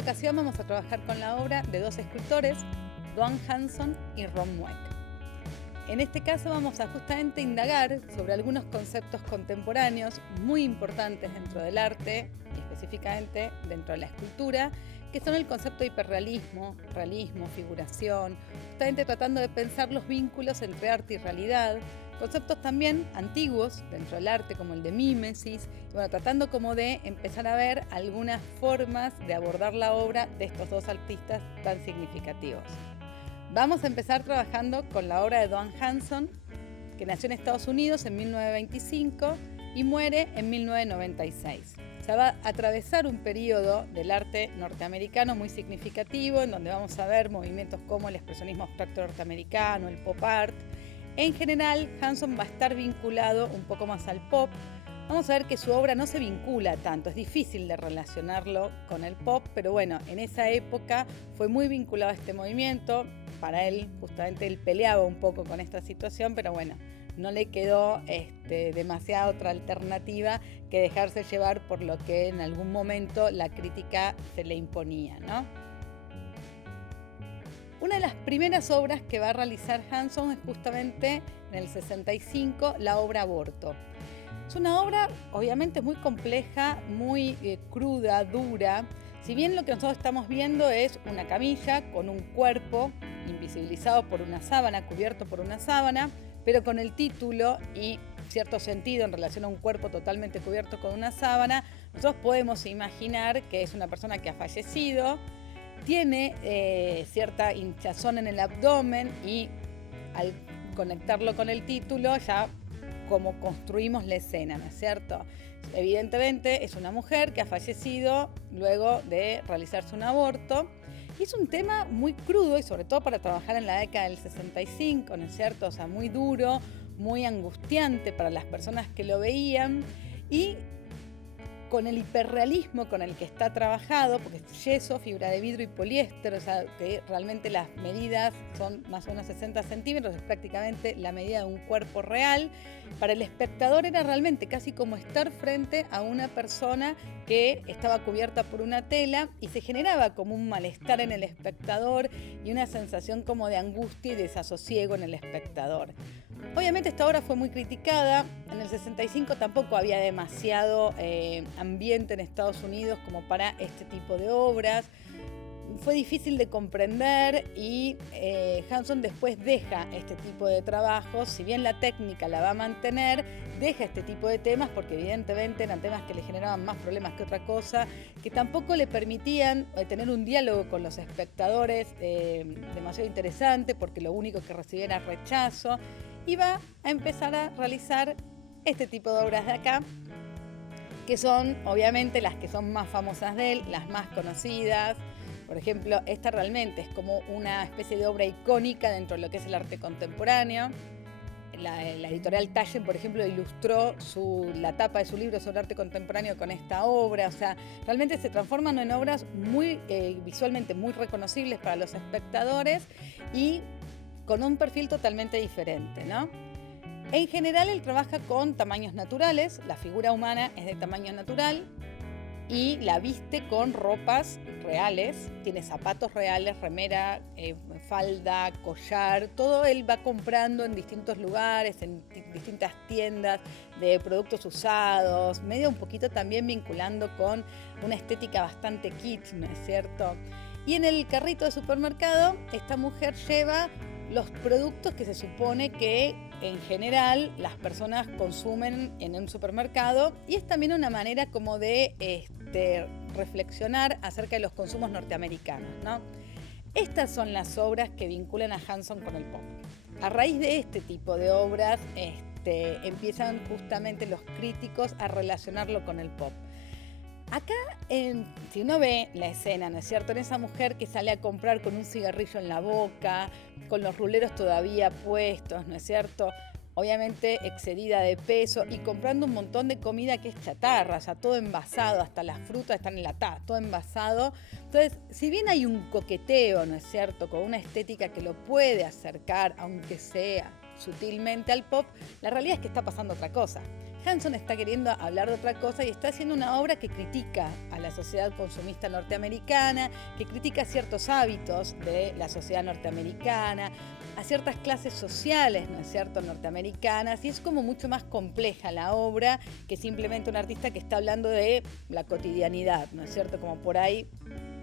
esta ocasión vamos a trabajar con la obra de dos escultores, Duane Hanson y Ron Mueck. En este caso vamos a justamente indagar sobre algunos conceptos contemporáneos muy importantes dentro del arte y específicamente dentro de la escultura, que son el concepto de hiperrealismo, realismo, figuración, justamente tratando de pensar los vínculos entre arte y realidad, conceptos también antiguos dentro del arte como el de mímesis, y bueno, tratando como de empezar a ver algunas formas de abordar la obra de estos dos artistas tan significativos. Vamos a empezar trabajando con la obra de Duane Hanson, que nació en Estados Unidos en 1925 y muere en 1996. Se va a atravesar un periodo del arte norteamericano muy significativo, en donde vamos a ver movimientos como el expresionismo abstracto norteamericano, el pop art. En general, Hanson va a estar vinculado un poco más al pop. Vamos a ver que su obra no se vincula tanto, es difícil de relacionarlo con el pop, pero bueno, en esa época fue muy vinculado a este movimiento. Para él, justamente, él peleaba un poco con esta situación, pero bueno, no le quedó demasiada otra alternativa que dejarse llevar por lo que en algún momento la crítica se le imponía, ¿no? Una de las primeras obras que va a realizar Hanson es justamente en el 65, la obra Aborto. Es una obra obviamente muy compleja, muy cruda, dura. Si bien lo que nosotros estamos viendo es una camilla con un cuerpo invisibilizado por una sábana, cubierto por una sábana, pero con el título y cierto sentido en relación a un cuerpo totalmente cubierto con una sábana, nosotros podemos imaginar que es una persona que ha fallecido, tiene cierta hinchazón en el abdomen y al conectarlo con el título ya como construimos la escena, ¿no es cierto? Evidentemente es una mujer que ha fallecido luego de realizarse un aborto y es un tema muy crudo y sobre todo para trabajar en la década del 65, ¿no es cierto? O sea, muy duro, muy angustiante para las personas que lo veían y con el hiperrealismo con el que está trabajado, porque es yeso, fibra de vidrio y poliéster, o sea, que realmente las medidas son más o menos 60 centímetros, es prácticamente la medida de un cuerpo real. Para el espectador era realmente casi como estar frente a una persona que estaba cubierta por una tela y se generaba como un malestar en el espectador y una sensación como de angustia y desasosiego en el espectador. Obviamente esta obra fue muy criticada. En el 65 tampoco había demasiado ambiente en Estados Unidos como para este tipo de obras. Fue difícil de comprender y Hanson después deja este tipo de trabajos. Si bien la técnica la va a mantener, deja este tipo de temas porque evidentemente eran temas que le generaban más problemas que otra cosa, que tampoco le permitían tener un diálogo con los espectadores demasiado interesante porque lo único que recibía era rechazo. Y va a empezar a realizar este tipo de obras de acá, que son obviamente las que son más famosas de él, las más conocidas. Por ejemplo, esta realmente es como una especie de obra icónica dentro de lo que es el arte contemporáneo. La editorial Taschen, por ejemplo, ilustró la tapa de su libro sobre arte contemporáneo con esta obra. O sea, realmente se transforman en obras muy visualmente muy reconocibles para los espectadores y con un perfil totalmente diferente, ¿no? En general, él trabaja con tamaños naturales, la figura humana es de tamaño natural y la viste con ropas reales, tiene zapatos reales, remera, falda, collar, todo él va comprando en distintos lugares, en distintas tiendas de productos usados, medio un poquito también vinculando con una estética bastante kitsch, ¿no es cierto? Y en el carrito de supermercado, esta mujer lleva los productos que se supone que en general las personas consumen en un supermercado y es también una manera como de reflexionar acerca de los consumos norteamericanos, ¿no? Estas son las obras que vinculan a Hanson con el pop. A raíz de este tipo de obras empiezan justamente los críticos a relacionarlo con el pop. Acá, si uno ve la escena, ¿no es cierto? En esa mujer que sale a comprar con un cigarrillo en la boca, con los ruleros todavía puestos, ¿no es cierto? Obviamente excedida de peso y comprando un montón de comida que es chatarra, o sea, todo envasado, hasta las frutas están enlatadas, todo envasado. Entonces, si bien hay un coqueteo, ¿no es cierto?, con una estética que lo puede acercar, aunque sea sutilmente al pop, la realidad es que está pasando otra cosa. Hanson está queriendo hablar de otra cosa y está haciendo una obra que critica a la sociedad consumista norteamericana, que critica ciertos hábitos de la sociedad norteamericana, a ciertas clases sociales, ¿no es cierto?, norteamericanas, y es como mucho más compleja la obra que simplemente un artista que está hablando de la cotidianidad, ¿no es cierto?, como por ahí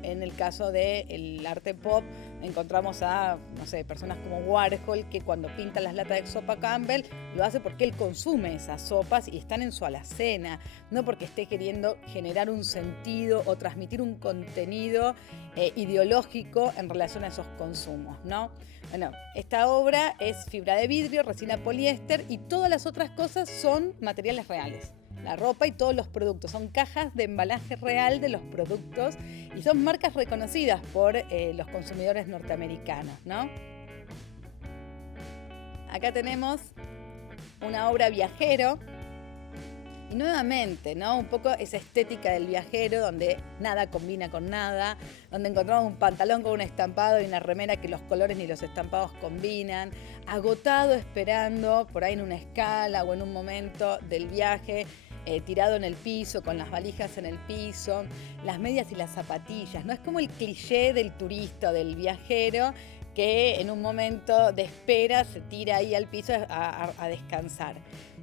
en el caso del arte pop encontramos a, no sé, personas como Warhol, que cuando pinta las latas de sopa Campbell lo hace porque él consume esas sopas y están en su alacena, no porque esté queriendo generar un sentido o transmitir un contenido ideológico en relación a esos consumos, ¿no? Bueno, esta obra es fibra de vidrio, resina poliéster y todas las otras cosas son materiales reales. La ropa y todos los productos son cajas de embalaje real de los productos y son marcas reconocidas por los consumidores norteamericanos, ¿no? Acá tenemos una obra viajero y nuevamente, ¿no?, un poco esa estética del viajero donde nada combina con nada, donde encontramos un pantalón con un estampado y una remera que los colores ni los estampados combinan, agotado esperando por ahí en una escala o en un momento del viaje, tirado en el piso, con las valijas en el piso, las medias y las zapatillas, ¿no? Es como el cliché del turista o del viajero que en un momento de espera se tira ahí al piso a descansar.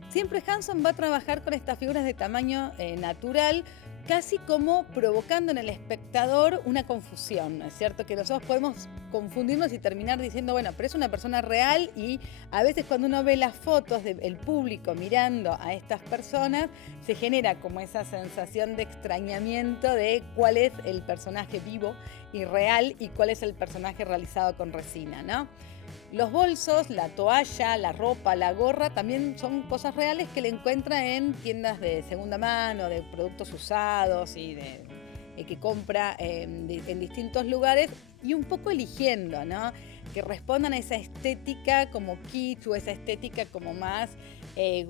Siempre Hanson va a trabajar con estas figuras de tamaño natural, casi como provocando en el espectador una confusión, ¿no es cierto? Que nosotros podemos confundirnos y terminar diciendo, bueno, pero es una persona real, y a veces cuando uno ve las fotos del público mirando a estas personas, se genera como esa sensación de extrañamiento de cuál es el personaje vivo y real y cuál es el personaje realizado con resina, ¿no? Los bolsos, la toalla, la ropa, la gorra también son cosas reales que le encuentra en tiendas de segunda mano, de productos usados y que compra en distintos lugares, y un poco eligiendo, ¿no?, que respondan a esa estética como kitsch o esa estética como más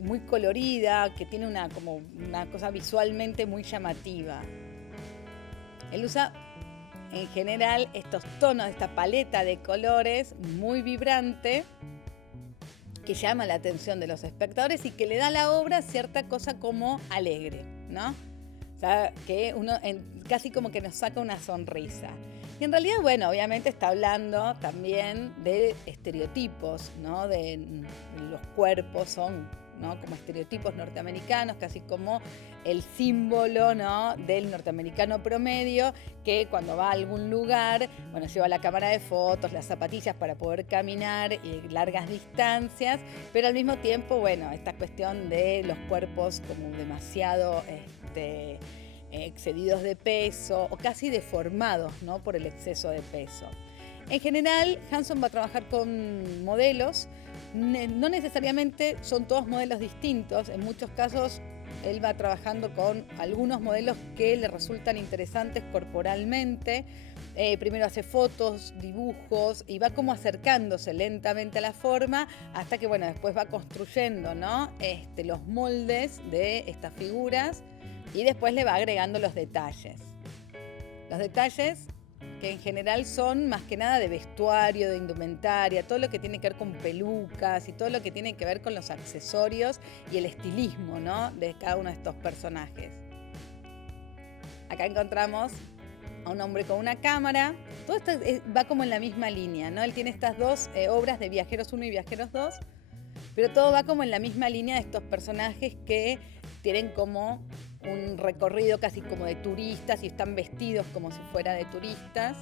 muy colorida, que tiene como una cosa visualmente muy llamativa. Él usa en general estos tonos, esta paleta de colores muy vibrante que llama la atención de los espectadores y que le da a la obra cierta cosa como alegre, ¿no? O sea, que uno casi como que nos saca una sonrisa. Y en realidad, bueno, obviamente está hablando también de estereotipos, ¿no? De los cuerpos son, ¿no?, como estereotipos norteamericanos, casi como el símbolo, ¿no?, del norteamericano promedio, que cuando va a algún lugar, bueno, lleva la cámara de fotos, las zapatillas para poder caminar y largas distancias, pero al mismo tiempo, bueno, esta cuestión de los cuerpos como demasiado excedidos de peso o casi deformados, ¿no?, por el exceso de peso. En general, Hanson va a trabajar con modelos. No necesariamente son todos modelos distintos, en muchos casos él va trabajando con algunos modelos que le resultan interesantes corporalmente. Primero hace fotos, dibujos y va como acercándose lentamente a la forma hasta que, bueno, después va construyendo, ¿no?, los moldes de estas figuras y después le va agregando los detalles. Los detalles que en general son más que nada de vestuario, de indumentaria, todo lo que tiene que ver con pelucas y todo lo que tiene que ver con los accesorios y el estilismo, ¿no?, de cada uno de estos personajes. Acá encontramos a un hombre con una cámara. Todo esto va como en la misma línea, ¿no? Él tiene estas dos obras de Viajeros 1 y Viajeros 2, pero todo va como en la misma línea de estos personajes que tienen como un recorrido casi como de turistas y están vestidos como si fuera de turistas.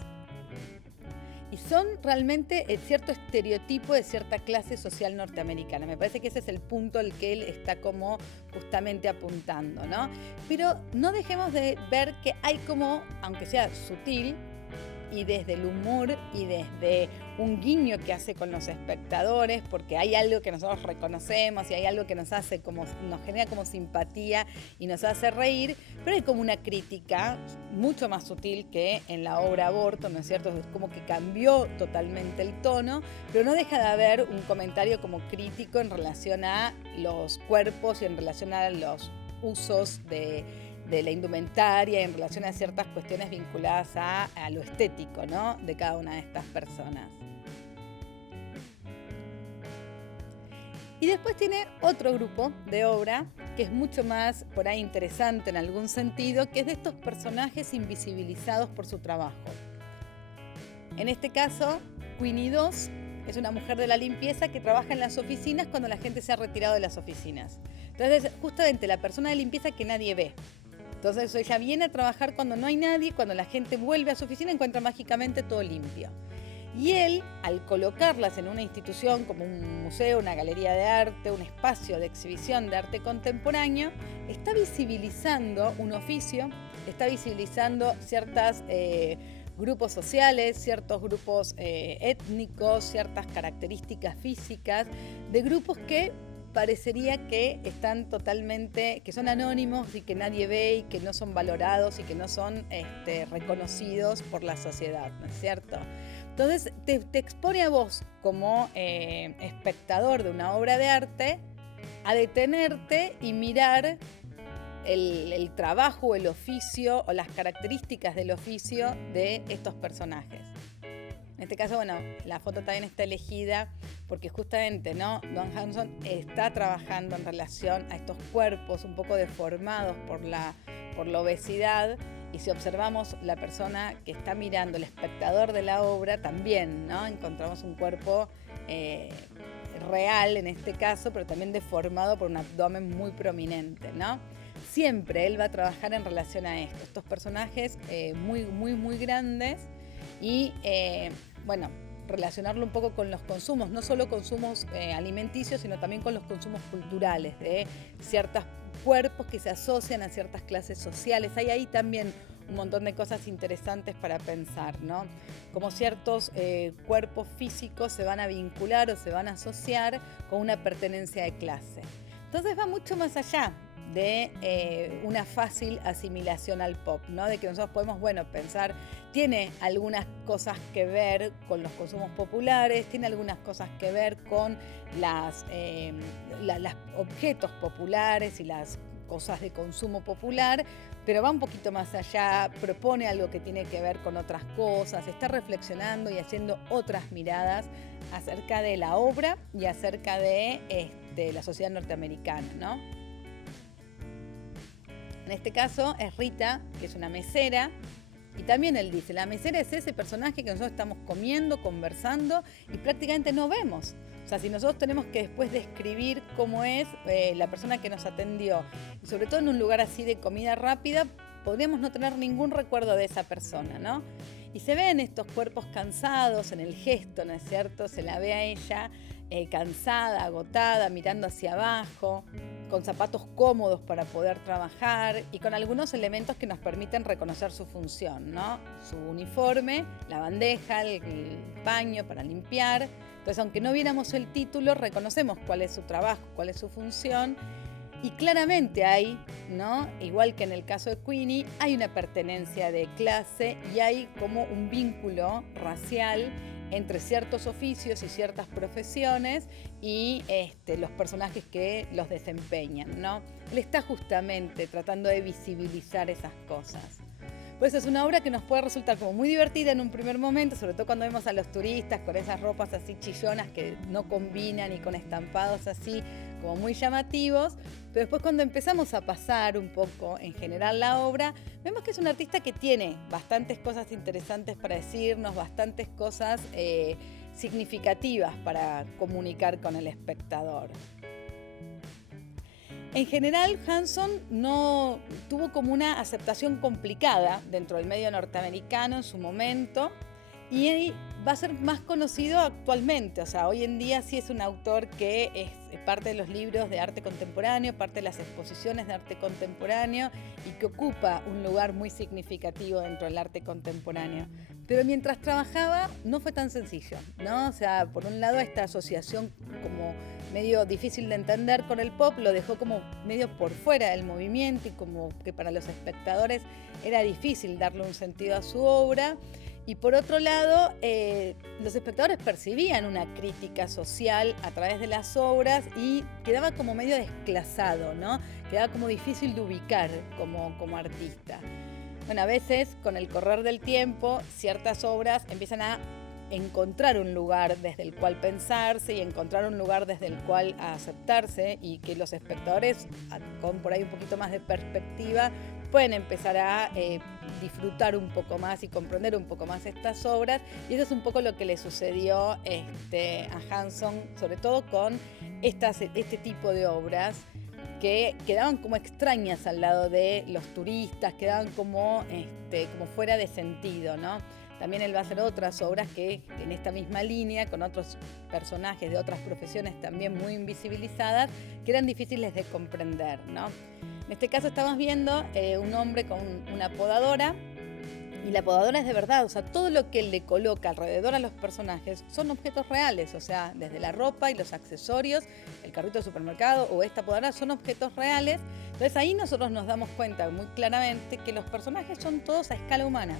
Y son realmente cierto estereotipo de cierta clase social norteamericana. Me parece que ese es el punto al que él está como justamente apuntando, ¿no? Pero no dejemos de ver que hay como, aunque sea sutil, y desde el humor y desde un guiño que hace con los espectadores, porque hay algo que nosotros reconocemos y hay algo que nos genera como simpatía y nos hace reír, pero hay como una crítica mucho más sutil que en la obra Aborto, ¿no es cierto? Es como que cambió totalmente el tono, pero no deja de haber un comentario como crítico en relación a los cuerpos y en relación a los usos de la indumentaria, en relación a ciertas cuestiones vinculadas a lo estético, ¿no?, de cada una de estas personas. Y después tiene otro grupo de obra que es mucho más por ahí interesante en algún sentido, que es de estos personajes invisibilizados por su trabajo. En este caso, Queenie 2 es una mujer de la limpieza que trabaja en las oficinas cuando la gente se ha retirado de las oficinas. Entonces, justamente la persona de limpieza que nadie ve. Entonces, ella viene a trabajar cuando no hay nadie, cuando la gente vuelve a su oficina encuentra mágicamente todo limpio. Y él, al colocarlas en una institución como un museo, una galería de arte, un espacio de exhibición de arte contemporáneo, está visibilizando un oficio, está visibilizando ciertos grupos sociales, ciertos grupos étnicos, ciertas características físicas de grupos que parecería que están totalmente, que son anónimos y que nadie ve y que no son valorados y que no son reconocidos por la sociedad, ¿no es cierto? Entonces te expone a vos como espectador de una obra de arte a detenerte y mirar el trabajo, el oficio o las características del oficio de estos personajes. En este caso, bueno, la foto también está elegida porque justamente, ¿no?, Don Hanson está trabajando en relación a estos cuerpos un poco deformados por la obesidad. Y si observamos la persona que está mirando, el espectador de la obra, también, ¿no?, encontramos un cuerpo real en este caso, pero también deformado por un abdomen muy prominente, ¿no? Siempre él va a trabajar en relación a esto, estos personajes muy, muy, muy grandes y, bueno, relacionarlo un poco con los consumos, no solo consumos alimenticios, sino también con los consumos culturales de ciertos cuerpos que se asocian a ciertas clases sociales. Hay ahí también un montón de cosas interesantes para pensar, ¿no? Como ciertos cuerpos físicos se van a vincular o se van a asociar con una pertenencia de clase. Entonces va mucho más allá de una fácil asimilación al pop, ¿no? De que nosotros podemos, bueno, pensar, tiene algunas cosas que ver con los consumos populares, tiene algunas cosas que ver con los objetos populares y las cosas de consumo popular, pero va un poquito más allá, propone algo que tiene que ver con otras cosas, está reflexionando y haciendo otras miradas acerca de la obra y acerca de la sociedad norteamericana, ¿no? En este caso es Rita, que es una mesera, y también él dice, la mesera es ese personaje que nosotros estamos comiendo, conversando y prácticamente no vemos. O sea, si nosotros tenemos que después describir cómo es la persona que nos atendió, y sobre todo en un lugar así de comida rápida, podríamos no tener ningún recuerdo de esa persona, ¿no? Y se ven estos cuerpos cansados en el gesto, ¿no es cierto? Se la ve a ella cansada, agotada, mirando hacia abajo, con zapatos cómodos para poder trabajar y con algunos elementos que nos permiten reconocer su función, ¿no? Su uniforme, la bandeja, el paño para limpiar. Entonces, aunque no viéramos el título, reconocemos cuál es su trabajo, cuál es su función. Y claramente hay, ¿no?, igual que en el caso de Queenie, hay una pertenencia de clase y hay como un vínculo racial entre ciertos oficios y ciertas profesiones y los personajes que los desempeñan, ¿no? Él está justamente tratando de visibilizar esas cosas. Por eso es una obra que nos puede resultar como muy divertida en un primer momento, sobre todo cuando vemos a los turistas con esas ropas así chillonas que no combinan y con estampados así como muy llamativos, pero después cuando empezamos a pasar un poco en general la obra, vemos que es un artista que tiene bastantes cosas interesantes para decirnos, bastantes cosas significativas para comunicar con el espectador. En general, Hanson no tuvo como una aceptación complicada dentro del medio norteamericano en su momento y va a ser más conocido actualmente. O sea, hoy en día sí es un autor que es parte de los libros de arte contemporáneo, parte de las exposiciones de arte contemporáneo y que ocupa un lugar muy significativo dentro del arte contemporáneo. Pero mientras trabajaba no fue tan sencillo, ¿no? O sea, por un lado esta asociación como medio difícil de entender con el pop lo dejó como medio por fuera del movimiento y como que para los espectadores era difícil darle un sentido a su obra. Y por otro lado, los espectadores percibían una crítica social a través de las obras y quedaba como medio desclasado, ¿no? Quedaba como difícil de ubicar como artista. Bueno, a veces con el correr del tiempo ciertas obras empiezan a encontrar un lugar desde el cual pensarse y encontrar un lugar desde el cual aceptarse, y que los espectadores con por ahí un poquito más de perspectiva pueden empezar a disfrutar un poco más y comprender un poco más estas obras. Y eso es un poco lo que le sucedió a Hanson, sobre todo con este tipo de obras que quedaban como extrañas al lado de los turistas, quedaban como fuera de sentido, ¿no? También él va a hacer otras obras que en esta misma línea, con otros personajes de otras profesiones también muy invisibilizadas, que eran difíciles de comprender, ¿no? En este caso estamos viendo un hombre con una podadora, y la podadora es de verdad, o sea, todo lo que él le coloca alrededor a los personajes son objetos reales, o sea, desde la ropa y los accesorios, el carrito de supermercado o esta podadora son objetos reales. Entonces ahí nosotros nos damos cuenta muy claramente que los personajes son todos a escala humana.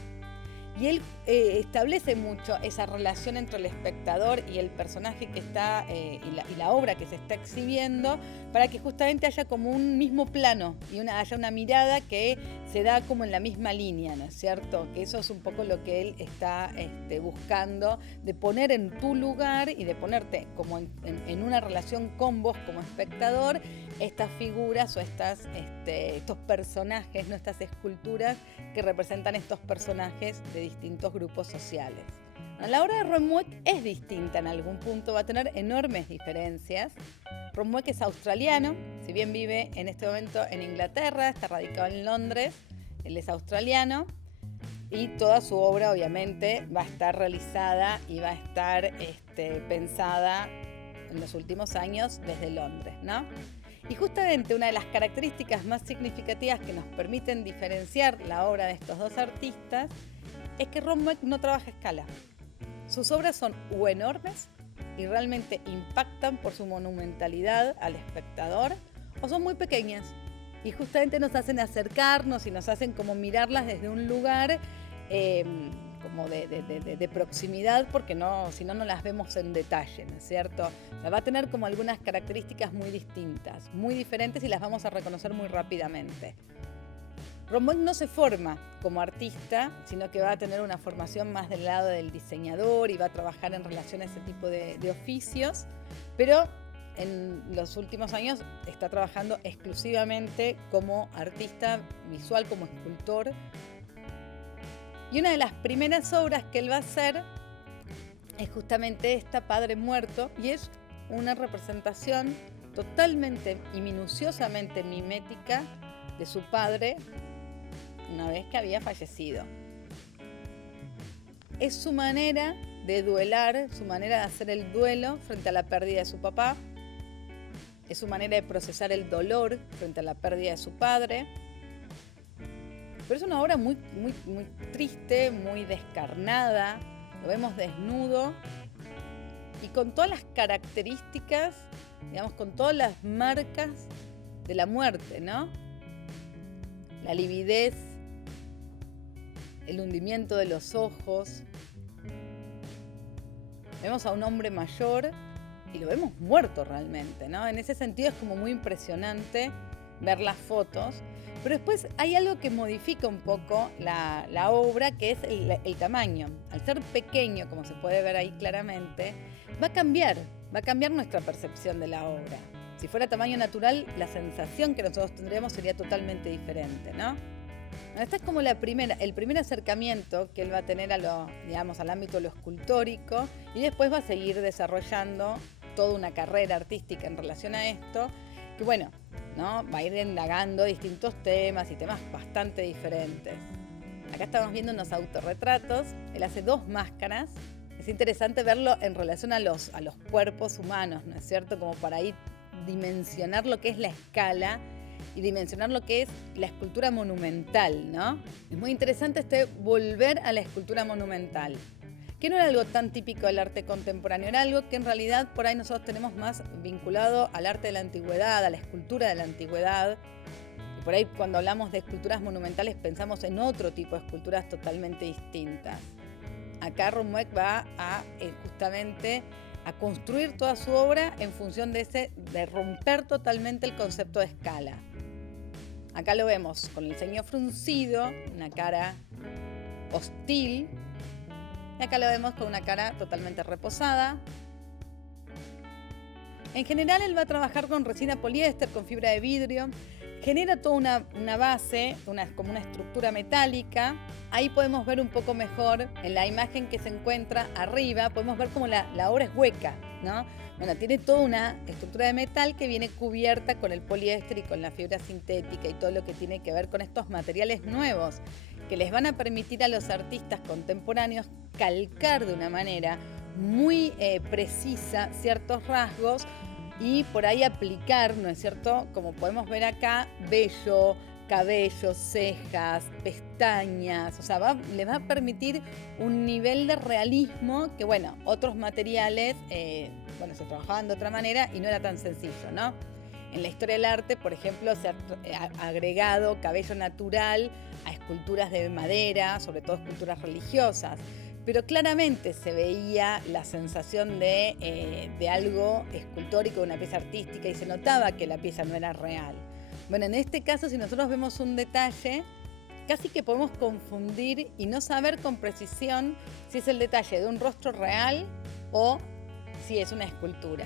Y él establece mucho esa relación entre el espectador y el personaje que está, y la obra que se está exhibiendo, para que justamente haya como un mismo plano y haya una mirada que se da como en la misma línea, ¿no es cierto? Que eso es un poco lo que él está buscando, de poner en tu lugar y de ponerte como en una relación con vos como espectador, estas figuras o estos personajes, ¿no? Estas esculturas que representan estos personajes de distintos grupos sociales. La obra de Ron es distinta en algún punto, va a tener enormes diferencias. Ron es australiano, si bien vive en este momento en Inglaterra, está radicado en Londres, él es australiano, y toda su obra obviamente va a estar realizada y va a estar pensada en los últimos años desde Londres, ¿no? Y justamente una de las características más significativas que nos permiten diferenciar la obra de estos dos artistas es que Ron Mueck no trabaja a escala. Sus obras son o enormes y realmente impactan por su monumentalidad al espectador, o son muy pequeñas y justamente nos hacen acercarnos y nos hacen como mirarlas desde un lugar como de proximidad, porque si no las vemos en detalle, ¿no es cierto? Va a tener como algunas características muy distintas, muy diferentes, y las vamos a reconocer muy rápidamente. Ron Mueck no se forma como artista, sino que va a tener una formación más del lado del diseñador y va a trabajar en relación a ese tipo de oficios, pero en los últimos años está trabajando exclusivamente como artista visual, como escultor. Y una de las primeras obras que él va a hacer es justamente esta, Padre Muerto, y es una representación totalmente y minuciosamente mimética de su padre una vez que había fallecido. Es su manera de duelar, su manera de hacer el duelo frente a la pérdida de su papá, es su manera de procesar el dolor frente a la pérdida de su padre. Pero es una obra muy, muy, muy triste, muy descarnada, lo vemos desnudo y con todas las características, digamos, con todas las marcas de la muerte, ¿no? La lividez, el hundimiento de los ojos. Vemos a un hombre mayor y lo vemos muerto realmente, ¿no? En ese sentido es como muy impresionante ver las fotos. Pero después hay algo que modifica un poco la obra, que es el tamaño. Al ser pequeño, como se puede ver ahí claramente, va a cambiar nuestra percepción de la obra. Si fuera tamaño natural, la sensación que nosotros tendríamos sería totalmente diferente, ¿no? Esta es como el primer acercamiento que él va a tener al ámbito de lo escultórico, y después va a seguir desarrollando toda una carrera artística en relación a esto, que bueno, ¿no? Va a ir indagando distintos temas y temas bastante diferentes. Acá estamos viendo unos autorretratos. Él hace 2 máscaras. Es interesante verlo en relación a los cuerpos humanos, ¿no es cierto? Como para ahí dimensionar lo que es la escala y dimensionar lo que es la escultura monumental, ¿no? Es muy interesante volver a la escultura monumental, que no era algo tan típico del arte contemporáneo, era algo que en realidad por ahí nosotros tenemos más vinculado al arte de la antigüedad, a la escultura de la antigüedad. Y por ahí cuando hablamos de esculturas monumentales pensamos en otro tipo de esculturas totalmente distintas. Acá Ron Mueck va a justamente a construir toda su obra en función de romper totalmente el concepto de escala. Acá lo vemos con el ceño fruncido, una cara hostil. Y acá lo vemos con una cara totalmente reposada. En general él va a trabajar con resina poliéster, con fibra de vidrio. Genera toda una base, como una estructura metálica. Ahí podemos ver un poco mejor en la imagen que se encuentra arriba, podemos ver como la obra es hueca, ¿no? Bueno, tiene toda una estructura de metal que viene cubierta con el poliéster y con la fibra sintética y todo lo que tiene que ver con estos materiales nuevos que les van a permitir a los artistas contemporáneos calcar de una manera muy precisa ciertos rasgos y por ahí aplicar, ¿no es cierto? Como podemos ver acá, vello, cabello, cejas, pestañas, o sea, le va a permitir un nivel de realismo que, bueno, otros materiales, se trabajaban de otra manera y no era tan sencillo, ¿no? En la historia del arte, por ejemplo, se ha agregado cabello natural a esculturas de madera, sobre todo esculturas religiosas. Pero claramente se veía la sensación de algo escultórico, de una pieza artística, y se notaba que la pieza no era real. Bueno, en este caso, si nosotros vemos un detalle, casi que podemos confundir y no saber con precisión si es el detalle de un rostro real o si es una escultura.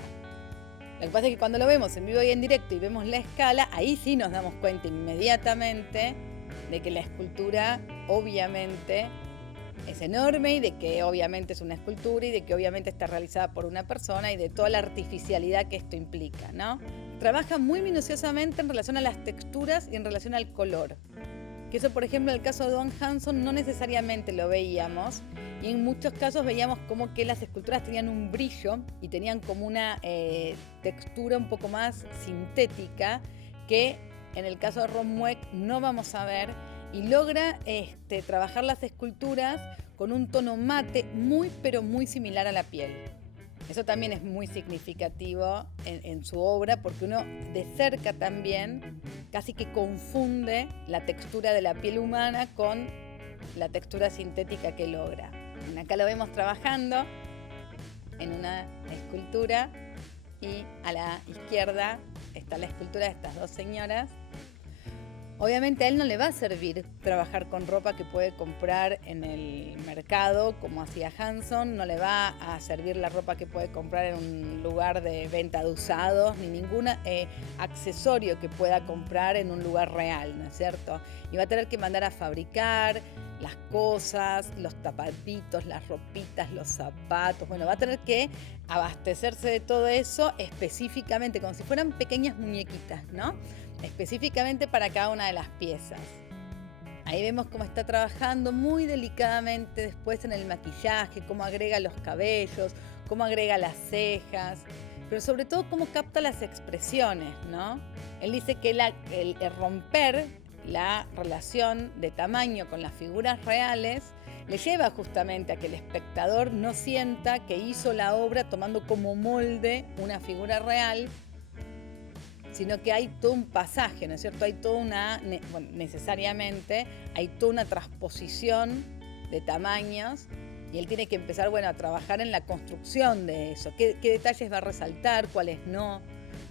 Lo que pasa es que cuando lo vemos en vivo y en directo y vemos la escala, ahí sí nos damos cuenta inmediatamente de que la escultura obviamente es enorme y de que obviamente es una escultura y de que obviamente está realizada por una persona y de toda la artificialidad que esto implica, ¿no? Trabaja muy minuciosamente en relación a las texturas y en relación al color. Que eso, por ejemplo, en el caso de Don Hanson no necesariamente lo veíamos y en muchos casos veíamos como que las esculturas tenían un brillo y tenían como una textura un poco más sintética que en el caso de Ron Mueck no vamos a ver, y logra trabajar las esculturas con un tono mate muy pero muy similar a la piel. Eso también es muy significativo en su obra porque uno de cerca también casi que confunde la textura de la piel humana con la textura sintética que logra. Acá lo vemos trabajando en una escultura y a la izquierda está la escultura de estas dos señoras. Obviamente a él no le va a servir trabajar con ropa que puede comprar en el mercado como hacía Hanson, no le va a servir la ropa que puede comprar en un lugar de venta de usados, ni ningún accesorio que pueda comprar en un lugar real, ¿no es cierto? Y va a tener que mandar a fabricar las cosas, los tapaditos, las ropitas, los zapatos, bueno, va a tener que abastecerse de todo eso específicamente, como si fueran pequeñas muñequitas, ¿no? Específicamente para cada una de las piezas. Ahí vemos cómo está trabajando muy delicadamente después en el maquillaje, cómo agrega los cabellos, cómo agrega las cejas, pero sobre todo cómo capta las expresiones, ¿no? Él dice que el romper la relación de tamaño con las figuras reales le lleva justamente a que el espectador no sienta que hizo la obra tomando como molde una figura real, sino que hay todo un pasaje, ¿no es cierto? Hay toda necesariamente hay toda una transposición de tamaños y él tiene que empezar, a trabajar en la construcción de eso. ¿Qué detalles va a resaltar? ¿Cuáles no?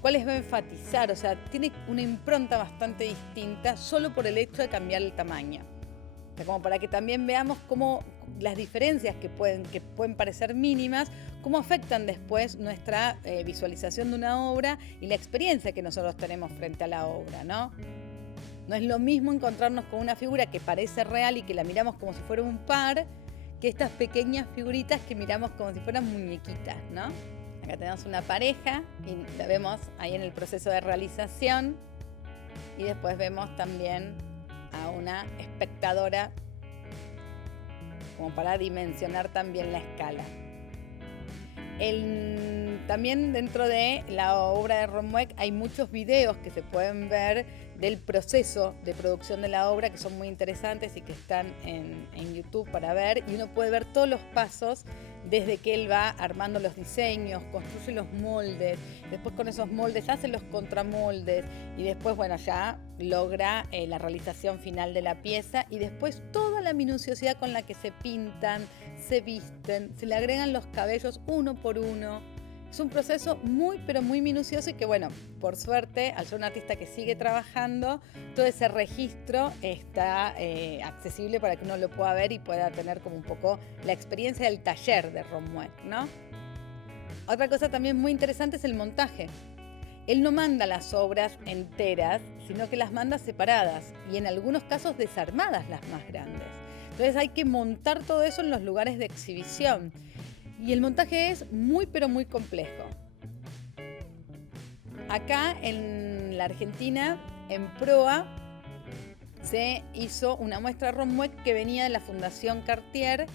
¿Cuáles va a enfatizar? O sea, tiene una impronta bastante distinta solo por el hecho de cambiar el tamaño. O sea, como para que también veamos cómo las diferencias que pueden parecer mínimas, cómo afectan después nuestra visualización de una obra y la experiencia que nosotros tenemos frente a la obra, ¿no? No es lo mismo encontrarnos con una figura que parece real y que la miramos como si fuera un par, que estas pequeñas figuritas que miramos como si fueran muñequitas, ¿no? Acá tenemos una pareja y la vemos ahí en el proceso de realización y después vemos también a una espectadora como para dimensionar también la escala. También dentro de la obra de Ron Mueck hay muchos videos que se pueden ver del proceso de producción de la obra que son muy interesantes y que están en YouTube para ver, y uno puede ver todos los pasos desde que él va armando los diseños, construye los moldes, después con esos moldes hace los contramoldes y después ya logra la realización final de la pieza, y después toda la minuciosidad con la que se pintan, se visten, se le agregan los cabellos uno por uno. Es un proceso muy, pero muy minucioso y que, bueno, por suerte, al ser un artista que sigue trabajando, todo ese registro está accesible para que uno lo pueda ver y pueda tener como un poco la experiencia del taller de Ron Mueck, ¿no? Otra cosa también muy interesante es el montaje. Él no manda las obras enteras, sino que las manda separadas y en algunos casos desarmadas las más grandes. Entonces hay que montar todo eso en los lugares de exhibición. Y el montaje es muy, pero muy complejo. Acá en la Argentina, en Proa, se hizo una muestra de Ron Mueck que venía de la Fundación Cartier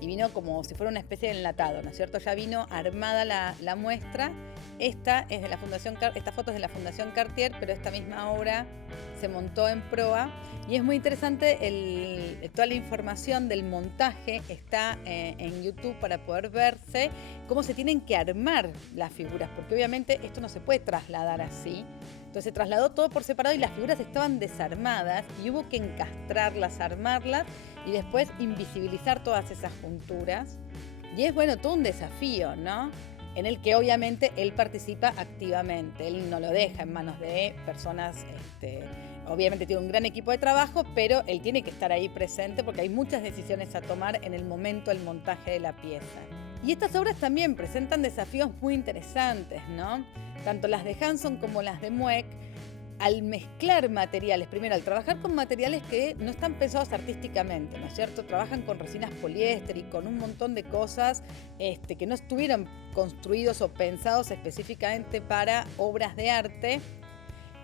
y vino como si fuera una especie de enlatado, ¿no es cierto? Ya vino armada la muestra. Esta es de la esta foto es de la Fundación Cartier, pero esta misma obra se montó en Proa. Y es muy interesante, toda la información del montaje está en YouTube para poder verse cómo se tienen que armar las figuras, porque obviamente esto no se puede trasladar así. Entonces se trasladó todo por separado y las figuras estaban desarmadas y hubo que encastrarlas, armarlas y después invisibilizar todas esas junturas. Y es, bueno, todo un desafío, ¿no? En el que obviamente él participa activamente, él no lo deja en manos de personas, obviamente tiene un gran equipo de trabajo, pero él tiene que estar ahí presente porque hay muchas decisiones a tomar en el momento del montaje de la pieza. Y estas obras también presentan desafíos muy interesantes, ¿no? Tanto las de Hanson como las de Mueck, al mezclar materiales, primero al trabajar con materiales que no están pensados artísticamente, ¿no es cierto? Trabajan con resinas poliéster y con un montón de cosas que no estuvieran construidos o pensados específicamente para obras de arte.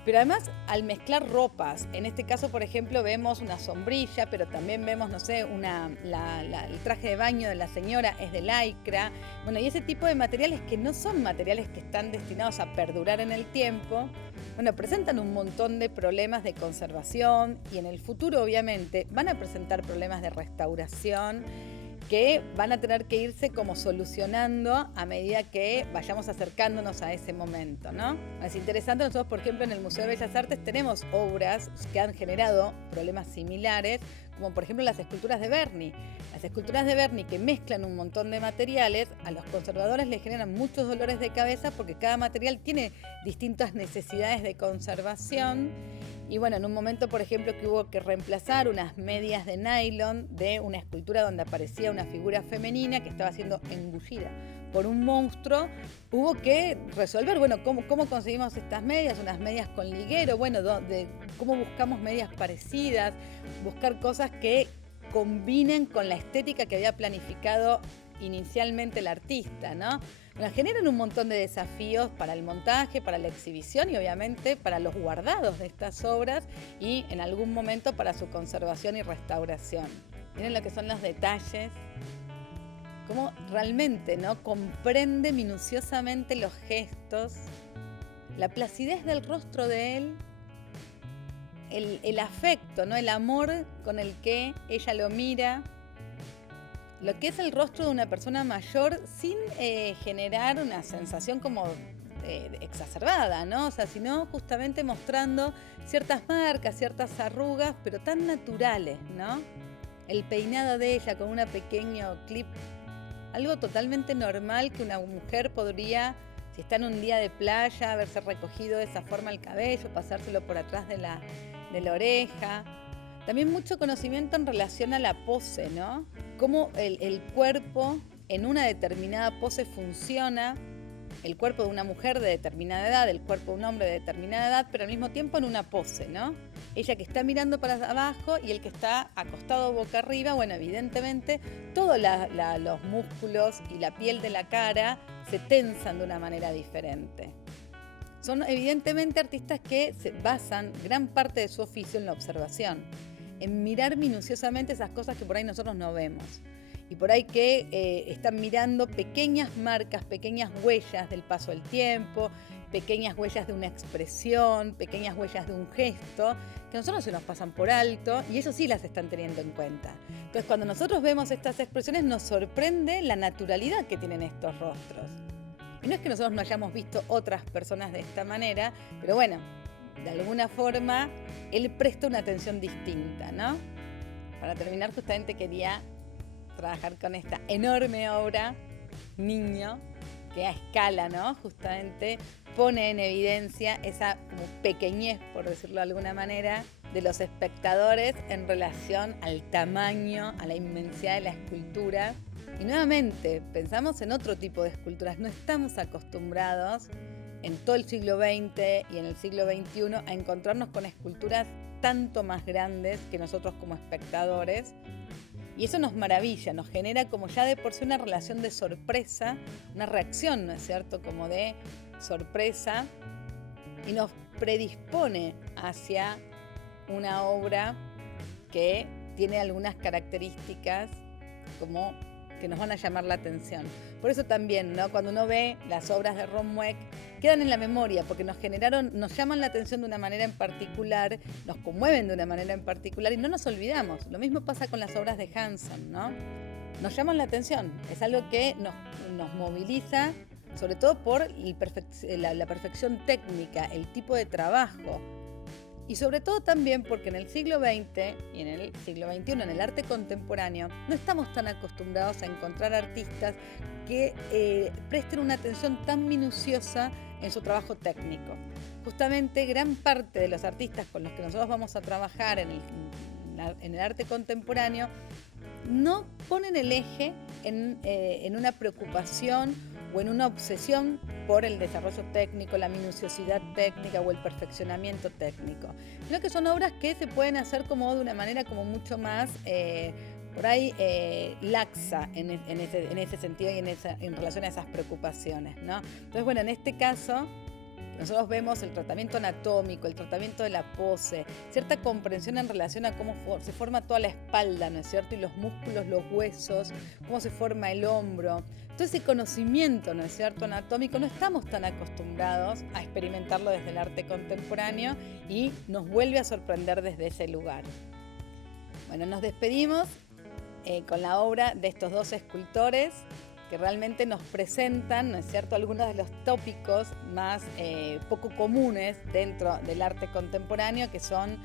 Pero además, al mezclar ropas, en este caso, por ejemplo, vemos una sombrilla, pero también vemos, no sé, el traje de baño de la señora es de lycra. Bueno, y ese tipo de materiales que no son materiales que están destinados a perdurar en el tiempo, bueno, presentan un montón de problemas de conservación y en el futuro, obviamente, van a presentar problemas de restauración que van a tener que irse como solucionando a medida que vayamos acercándonos a ese momento, ¿no? Es interesante, nosotros por ejemplo en el Museo de Bellas Artes tenemos obras que han generado problemas similares, como por ejemplo las esculturas de Berni. Las esculturas de Berni que mezclan un montón de materiales, a los conservadores les generan muchos dolores de cabeza porque cada material tiene distintas necesidades de conservación. Y bueno, en un momento, por ejemplo, que hubo que reemplazar unas medias de nylon de una escultura donde aparecía una figura femenina que estaba siendo engullida por un monstruo, hubo que resolver, bueno, cómo conseguimos estas medias, unas medias con liguero, bueno, cómo buscamos medias parecidas, buscar cosas que combinen con la estética que había planificado inicialmente el artista, ¿no? Bueno, generan un montón de desafíos para el montaje, para la exhibición y obviamente para los guardados de estas obras y en algún momento para su conservación y restauración. Miren lo que son los detalles, cómo realmente, ¿no? Comprende minuciosamente los gestos, la placidez del rostro de él, el afecto, ¿no? El amor con el que ella lo mira, lo que es el rostro de una persona mayor sin generar una sensación como exacerbada, ¿no? O sea, sino justamente mostrando ciertas marcas, ciertas arrugas, pero tan naturales, ¿no? El peinado de ella con un pequeño clip, algo totalmente normal que una mujer podría, si está en un día de playa, haberse recogido de esa forma el cabello, pasárselo por atrás de la oreja. También mucho conocimiento en relación a la pose, ¿no? Cómo el cuerpo en una determinada pose funciona, el cuerpo de una mujer de determinada edad, el cuerpo de un hombre de determinada edad, pero al mismo tiempo en una pose, ¿no? Ella que está mirando para abajo y el que está acostado boca arriba, bueno, evidentemente todos los músculos y la piel de la cara se tensan de una manera diferente. Son evidentemente artistas que se basan gran parte de su oficio en la observación, en mirar minuciosamente esas cosas que por ahí nosotros no vemos. Y por ahí que están mirando pequeñas marcas, pequeñas huellas del paso del tiempo, pequeñas huellas de una expresión, pequeñas huellas de un gesto, que a nosotros se nos pasan por alto y ellos sí las están teniendo en cuenta. Entonces cuando nosotros vemos estas expresiones nos sorprende la naturalidad que tienen estos rostros. Y no es que nosotros no hayamos visto otras personas de esta manera, pero bueno, de alguna forma él presta una atención distinta, ¿no? Para terminar, justamente quería trabajar con esta enorme obra, Niño, que a escala, ¿no? Justamente pone en evidencia esa como pequeñez, por decirlo de alguna manera, de los espectadores en relación al tamaño, a la inmensidad de la escultura. Y nuevamente, pensamos en otro tipo de esculturas. No estamos acostumbrados en todo el siglo XX y en el siglo XXI a encontrarnos con esculturas tanto más grandes que nosotros como espectadores. Y eso nos maravilla, nos genera como ya de por sí una relación de sorpresa, una reacción, ¿no es cierto?, como de sorpresa, y nos predispone hacia una obra que tiene algunas características como que nos van a llamar la atención. Por eso también, ¿no?, cuando uno ve las obras de Ron Mueck, quedan en la memoria porque nos llaman la atención de una manera en particular, nos conmueven de una manera en particular y no nos olvidamos. Lo mismo pasa con las obras de Hanson, ¿no? Nos llaman la atención, es algo que nos moviliza, sobre todo por la perfección técnica, el tipo de trabajo. Y sobre todo también porque en el siglo XX y en el siglo XXI, en el arte contemporáneo, no estamos tan acostumbrados a encontrar artistas que presten una atención tan minuciosa en su trabajo técnico. Justamente gran parte de los artistas con los que nosotros vamos a trabajar en el arte contemporáneo no ponen el eje en una preocupación o en una obsesión por el desarrollo técnico, la minuciosidad técnica o el perfeccionamiento técnico, sino que son obras que se pueden hacer como de una manera como mucho más por ahí laxa en ese sentido y en relación a esas preocupaciones, ¿no? Entonces, bueno, en este caso nosotros vemos el tratamiento anatómico, el tratamiento de la pose, cierta comprensión en relación a cómo se forma toda la espalda, ¿no es cierto? Y los músculos, los huesos, cómo se forma el hombro. Todo ese conocimiento, ¿no es cierto?, anatómico, no estamos tan acostumbrados a experimentarlo desde el arte contemporáneo y nos vuelve a sorprender desde ese lugar. Bueno, nos despedimos con la obra de estos dos escultores que realmente nos presentan, ¿no es cierto?, algunos de los tópicos más poco comunes dentro del arte contemporáneo, que son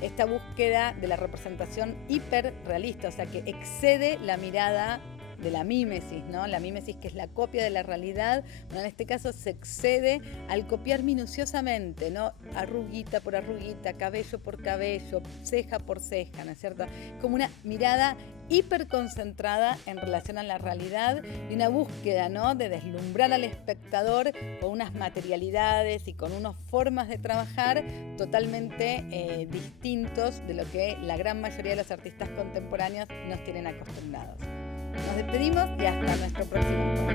esta búsqueda de la representación hiperrealista, o sea, que excede la mirada de la mímesis, ¿no? La mímesis, que es la copia de la realidad, bueno, en este caso se excede al copiar minuciosamente, ¿no?, arruguita por arruguita, cabello por cabello, ceja por ceja, ¿no es cierto? Como una mirada hiperconcentrada en relación a la realidad y una búsqueda, ¿no?, de deslumbrar al espectador con unas materialidades y con unas formas de trabajar totalmente distintos de lo que la gran mayoría de los artistas contemporáneos nos tienen acostumbrados. Nos despedimos y hasta nuestro próximo encuentro.